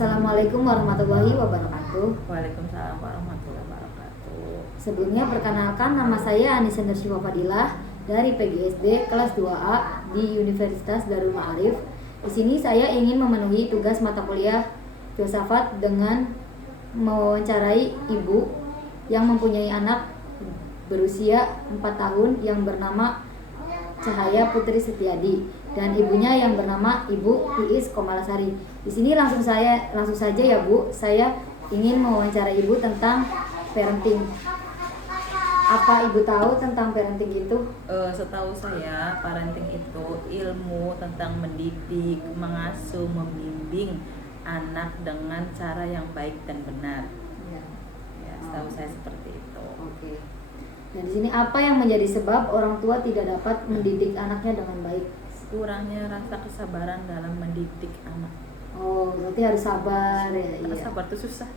Assalamualaikum warahmatullahi wabarakatuh. Waalaikumsalam warahmatullahi wabarakatuh. Sebelumnya perkenalkan, nama saya Anissa Nursyifa Fadilah dari PGSD kelas 2A di Universitas Darul Ma'arif. Di sini saya ingin memenuhi tugas mata kuliah filsafat dengan mewawancarai ibu yang mempunyai anak berusia 4 tahun yang bernama Cahaya Putri Setiadi dan ibunya yang bernama Ibu Iis Komalasari. Di sini langsung saja ya Bu, saya ingin mewawancarai Ibu tentang parenting. Apa Ibu tahu tentang parenting itu? Setahu saya, parenting itu ilmu tentang mendidik, mengasuh, membimbing anak dengan cara yang baik dan benar. Ya, setahu saya seperti itu. Oke. Dan di sini apa yang menjadi sebab orang tua tidak dapat mendidik anaknya dengan baik? Kurangnya rasa kesabaran dalam mendidik anak. Oh, berarti harus sabar ya. Karena Iya. sabar itu susah.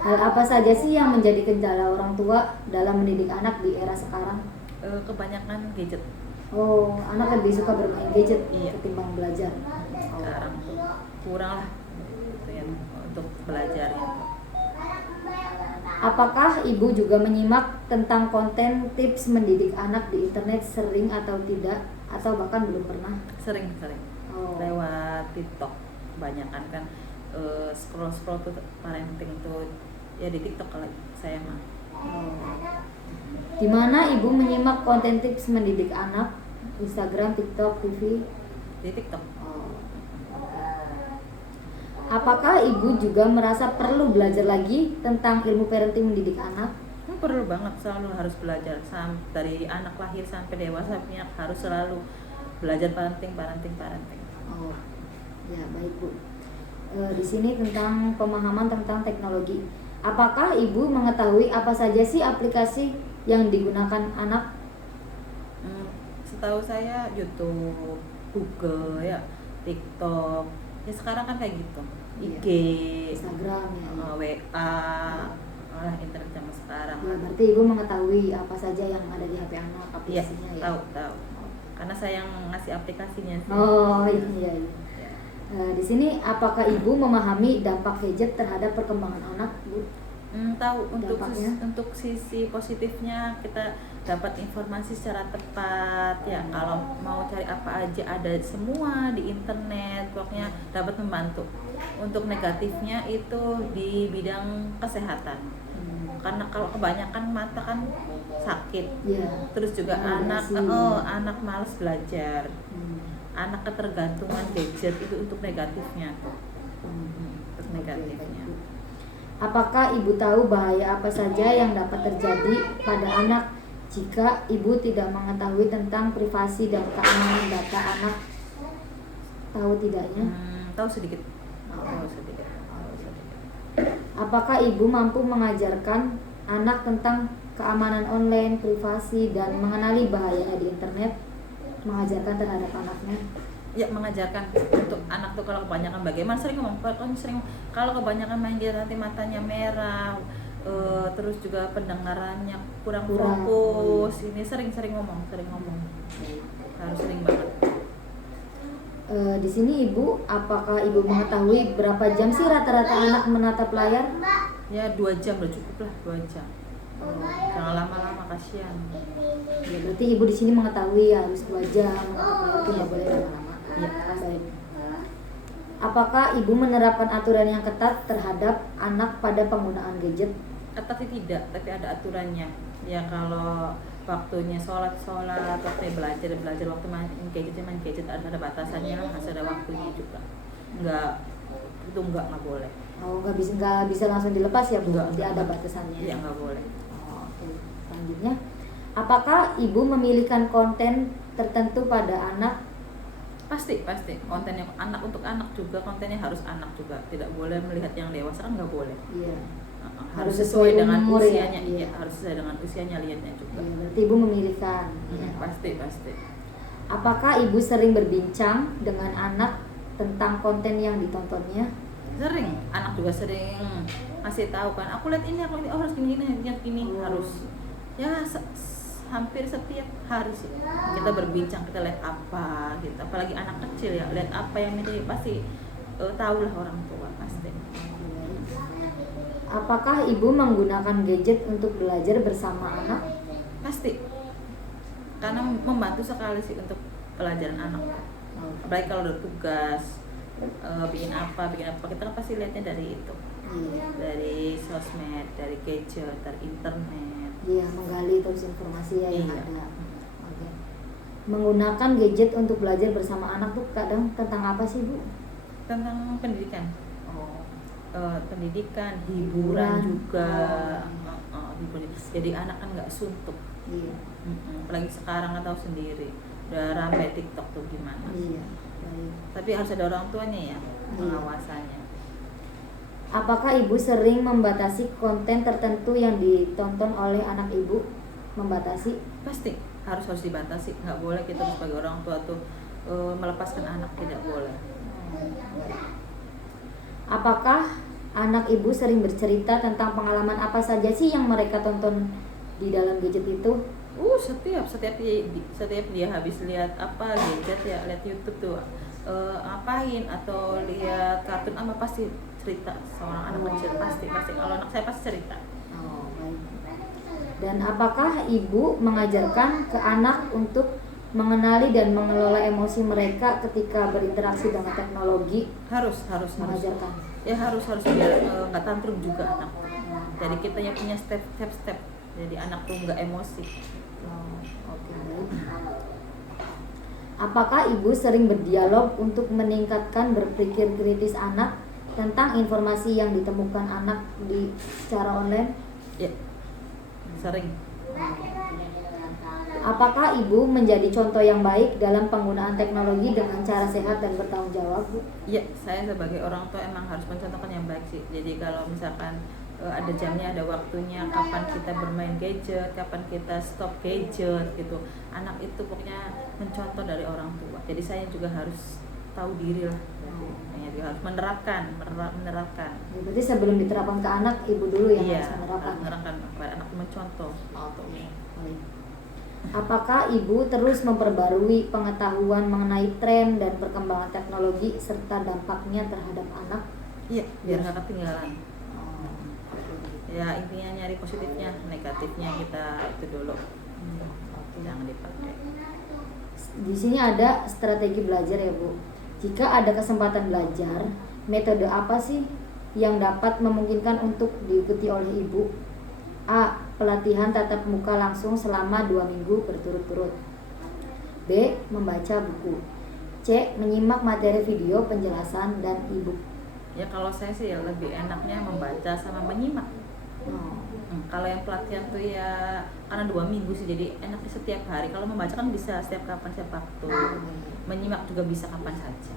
Hal apa saja sih yang menjadi kendala orang tua dalam mendidik anak di era sekarang? Kebanyakan gadget Oh, anak lebih suka bermain gadget Iya. ketimbang belajar. sekarang tuh kurang lah gitu ya, untuk belajar ya. Apakah Ibu juga menyimak tentang konten tips mendidik anak di internet sering atau tidak? Atau bahkan belum pernah? Sering Oh. lewat TikTok kebanyakan kan, scroll tuh parenting tuh ya di TikTok kalau saya mah. Di mana Ibu menyimak konten tips mendidik anak? Instagram, TikTok, TV? Di TikTok. Apakah Ibu juga merasa perlu belajar lagi tentang ilmu parenting mendidik anak? Perlu banget, selalu harus belajar dari anak lahir sampai dewasa harus selalu belajar parenting. Oh, ya baik Bu. Di sini tentang pemahaman tentang teknologi. Apakah Ibu mengetahui apa saja sih aplikasi yang digunakan anak? Setahu saya YouTube, Google ya, TikTok. Ya sekarang kan kayak gitu. IG, Instagram ya. WA, internet zaman sekarang. Ya, berarti Ibu mengetahui apa saja yang ada di HP anak Iya, aplikasinya ya. tahu. Karena saya yang ngasih aplikasinya sih. Oh iya. Di sini apakah Ibu memahami dampak gadget terhadap perkembangan anak, Bu? Tahu, Dampaknya? untuk sisi positifnya kita dapat informasi secara tepat ya. Kalau mau cari apa aja ada semua di internet, pokoknya dapat membantu. Untuk negatifnya itu di bidang kesehatan. Karena kalau kebanyakan mata kan sakit. Iya. Terus juga Radiasi. anak malas belajar. Anak ketergantungan gadget itu untuk negatifnya tuh. Untuk negatifnya. Apakah Ibu tahu bahaya apa saja yang dapat terjadi pada anak jika Ibu tidak mengetahui tentang privasi dan keamanan data anak? Tahu tidaknya? Tahu sedikit. Apakah Ibu mampu mengajarkan anak tentang keamanan online, privasi, dan mengenali bahayanya di internet? Mengajarkan terhadap anaknya? Ya, mengajarkan untuk anak tuh kalau kebanyakan bagaimana kalau kebanyakan main gadget nanti matanya merah, terus juga pendengarannya kurang fokus. Ini sering ngomong harus sering banget. Di sini Ibu, apakah Ibu mengetahui berapa jam sih rata-rata anak menatap layar? Ya 2 jam udah cukup lah, 2 jam. Jangan lama-lama, kasihan. Ya, berarti Ibu di sini mengetahui harus 2 jam menatap layar, tidak boleh lama-lama. Iya. Baik. Apakah Ibu menerapkan aturan yang ketat terhadap anak pada penggunaan gadget? Tapi tidak, tapi ada aturannya. Ya kalau waktunya sholat, waktunya belajar, waktu main gadget harus ada batasannya, harus ada waktunya juga. Enggak boleh. Oh, nggak bisa langsung dilepas ya Bu? Nanti ada batasannya. Iya, nggak boleh. Oke. Selanjutnya, apakah Ibu memilihkan konten tertentu pada anak? Pasti kontennya untuk anak juga, kontennya harus anak juga, tidak boleh melihat yang dewasa, kan nggak boleh. Iya. Harus sesuai dengan umur ya? usianya. Iya, harus sesuai dengan usianya lihatnya juga. Iya, berarti Ibu memilihkan. Pasti. Apakah Ibu sering berbincang dengan anak tentang konten yang ditontonnya? Sering, anak juga sering ngasih tahu kan, aku lihat ini, harus gini, harus ya hampir setiap hari sih kita berbincang, kita lihat apa gitu, apalagi anak kecil ya, lihat apa yang ini pasti tahulah orang tua pasti. Apakah ibu menggunakan gadget untuk belajar bersama anak? Pasti, karena membantu sekali sih untuk pelajaran anak. Apalagi kalau ada tugas, bikin apa, kita kan pasti lihatnya dari itu. Dari sosmed, dari gadget, dari internet. Iya, menggali terus informasi yang Iya. ada. Oke. Menggunakan gadget untuk belajar bersama anak tuh kadang tentang apa sih, Bu? Tentang pendidikan. Pendidikan, hiburan Hiburan. juga. Hiburan. Jadi anak kan nggak suntuk. Iya. Apalagi sekarang kan tahu sendiri, udah ramai TikTok tuh gimana. Iya. Baik. Tapi harus ada orang tuanya ya, Iya. pengawasannya. Apakah ibu sering membatasi konten tertentu yang ditonton oleh anak ibu? Membatasi? Pasti harus dibatasi. Nggak boleh kita sebagai orang tua tuh melepaskan anak, tidak boleh. Apakah anak ibu sering bercerita tentang pengalaman apa saja sih yang mereka tonton di dalam gadget itu? Setiap dia habis lihat apa gadget ya, lihat YouTube tuh ngapain atau lihat kartun apa pasti cerita seorang anak kecil, pasti kalau anak saya pasti cerita. Oh, baik. Dan apakah ibu mengajarkan ke anak untuk mengenali dan mengelola emosi mereka ketika berinteraksi dengan teknologi? Harus Mengajarkan. ya, harus biar nggak tantrum juga anak. Jadi kita yang punya step jadi anak tuh nggak emosi. Oh, oke, baik. Apakah ibu sering berdialog untuk meningkatkan berpikir kritis anak tentang informasi yang ditemukan anak di secara online? Ya, sering. Apakah ibu menjadi contoh yang baik dalam penggunaan teknologi dengan cara sehat dan bertanggung jawab, Bu? Iya, saya sebagai orang tua emang harus mencontohkan yang baik sih. Jadi kalau misalkan ada jamnya, ada waktunya, kapan kita bermain gadget, kapan kita stop gadget gitu. Anak itu pokoknya mencontoh dari orang tua. Jadi saya juga harus tahu diri lah. Jadi juga harus menerapkan. Ya, berarti sebelum diterapkan ke anak, ibu dulu yang Iya, harus menerapkan. menerapkan kepada anak, mencontoh. Baik. Apakah ibu terus memperbarui pengetahuan mengenai tren dan perkembangan teknologi serta dampaknya terhadap anak? Iya, biar nggak ketinggalan. Ya intinya nyari positifnya, negatifnya kita itu dulu. Jangan dipakai. Di sini ada strategi belajar ya, Bu. Jika ada kesempatan belajar, metode apa sih yang dapat memungkinkan untuk diikuti oleh ibu? A. Pelatihan tatap muka langsung selama 2 minggu berturut-turut. B. Membaca buku. C. Menyimak materi video penjelasan dan e-book. Ya kalau saya sih ya lebih enaknya membaca sama menyimak. Kalau yang pelatihan tuh ya karena 2 minggu sih, jadi enaknya setiap hari. Kalau membaca kan bisa setiap kapan, setiap waktu. Menyimak juga bisa kapan saja.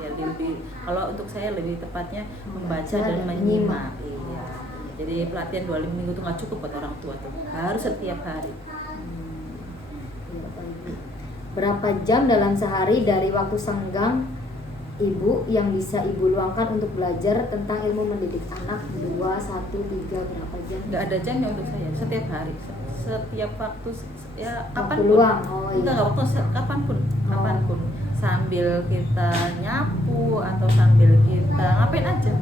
Ya lebih, kalau untuk saya lebih tepatnya membaca dan menyimak. Iya. Jadi pelatihan 2 minggu tuh nggak cukup buat orang tua tuh, harus setiap hari. Berapa jam dalam sehari dari waktu senggang ibu yang bisa ibu luangkan untuk belajar tentang ilmu mendidik anak? 2, 1, 3, berapa jam? Nggak ada jamnya untuk saya, setiap hari, setiap waktu ya Waktu kapanpun. luang. Oh iya. Enggak waktu kapanpun, sambil kita nyapu atau sambil kita ngapain aja,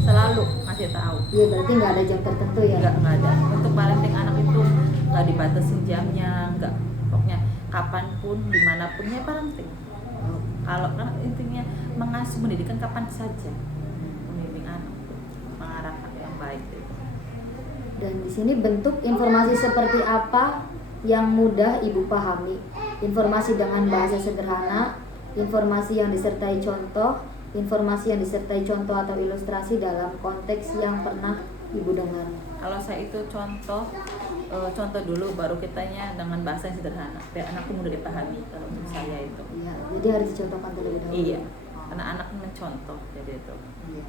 selalu ngasih tahu. Iya, berarti nggak ada jam tertentu ya? Nggak ada. Untuk parenting anak itu nggak dibatasin jamnya, nggak, pokoknya kapanpun, dimanapun ya parenting. Kalau kan intinya mengasuh pendidikan kapan saja, membimbing anak, mengarahkan yang baik itu. Dan di sini bentuk informasi seperti apa yang mudah ibu pahami? Informasi dengan bahasa sederhana, informasi yang disertai contoh atau ilustrasi dalam konteks yang pernah ibu dengar. Kalau saya itu contoh dulu, baru kitanya dengan bahasa yang sederhana biar anakku mudah dipahami. Kalau untuk saya itu Iya, jadi harus dicontohkan terlebih dahulu. iya, karena anak mencontoh, jadi itu. Iya.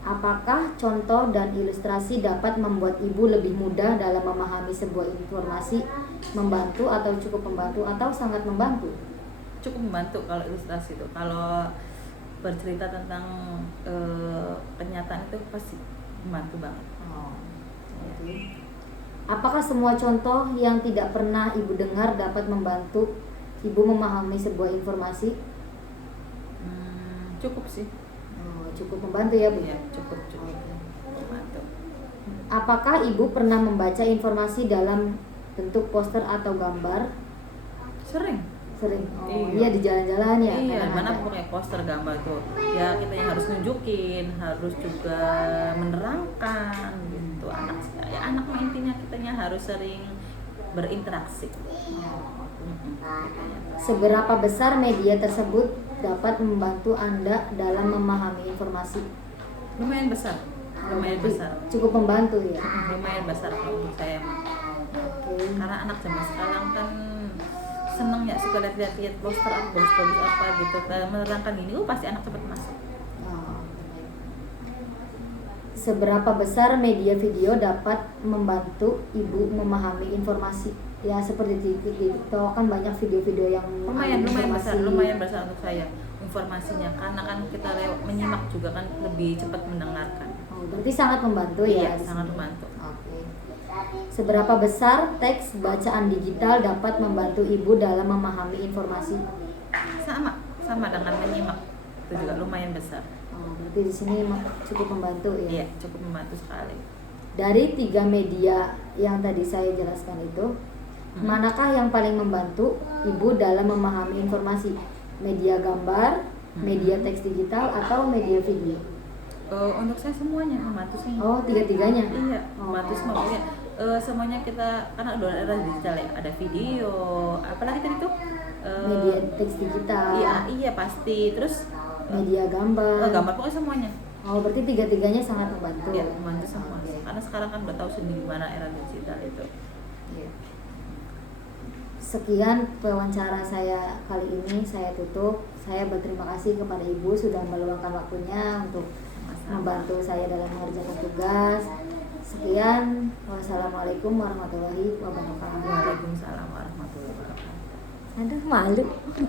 Apakah contoh dan ilustrasi dapat membuat ibu lebih mudah dalam memahami sebuah informasi, membantu atau cukup membantu atau sangat membantu? Cukup membantu kalau ilustrasi itu. Kalau bercerita tentang kenyataan itu pasti membantu banget. Okay. Apakah semua contoh yang tidak pernah ibu dengar dapat membantu ibu memahami sebuah informasi? Cukup sih. Oh, cukup membantu ya Bu? Iya, cukup membantu. Apakah Ibu pernah membaca informasi dalam bentuk poster atau gambar? Sering. Sering. Oh, Iya. iya di jalan-jalan ya. Iya, kadang mana ada. pakai poster gambar tuh. Ya kita yang harus nunjukin, harus juga menerangkan gitu. Anak mah intinya kitanya harus sering berinteraksi. Seberapa besar media tersebut dapat membantu Anda dalam memahami informasi? Lumayan besar. Lumayan besar. Cukup membantu ya. Lumayan besar kalau untuk saya mah. Oke. Karena anak zaman sekarang kan seneng ya, suka lihat poster apa bagus-bagus apa gitu. Kalau menerangkan ini, pasti anak cepat masuk. Oh. Seberapa besar media video dapat membantu Ibu memahami informasi? Ya seperti di TikTok kan banyak video-video yang lumayan informasi. besar untuk saya informasinya, karena kan kita menyimak juga kan lebih cepat mendengarkan. Oh, berarti sangat membantu ya. Iya, sangat membantu. Oke. Seberapa besar teks bacaan digital dapat membantu Ibu dalam memahami informasi? Sama dengan menyimak, itu juga lumayan besar. Oh, berarti di sini cukup membantu ya. Iya, cukup membantu sekali. Dari 3 media yang tadi saya jelaskan itu, manakah yang paling membantu Ibu dalam memahami informasi? Media gambar, media teks digital, atau media video? Untuk saya semuanya membantu sih. Oh, 3-tiganya? Iya, membantu semuanya. Semuanya kita, karena udah era digital ya, ada video, apalagi tadi tuh Media teks digital. Iya pasti. Terus media gambar. Gambar pokoknya semuanya. Oh, berarti 3-tiganya sangat membantu. Iya, membantu semua. Oke. Karena sekarang kan udah tahu sendiri gimana era digital itu. Iya. Sekian wawancara saya kali ini, saya tutup. Saya berterima kasih kepada Ibu sudah meluangkan waktunya untuk membantu saya dalam mengerjakan tugas. Sekian, wassalamualaikum warahmatullahi wabarakatuh. Waalaikumsalam warahmatullahi wabarakatuh. Aduh, malu.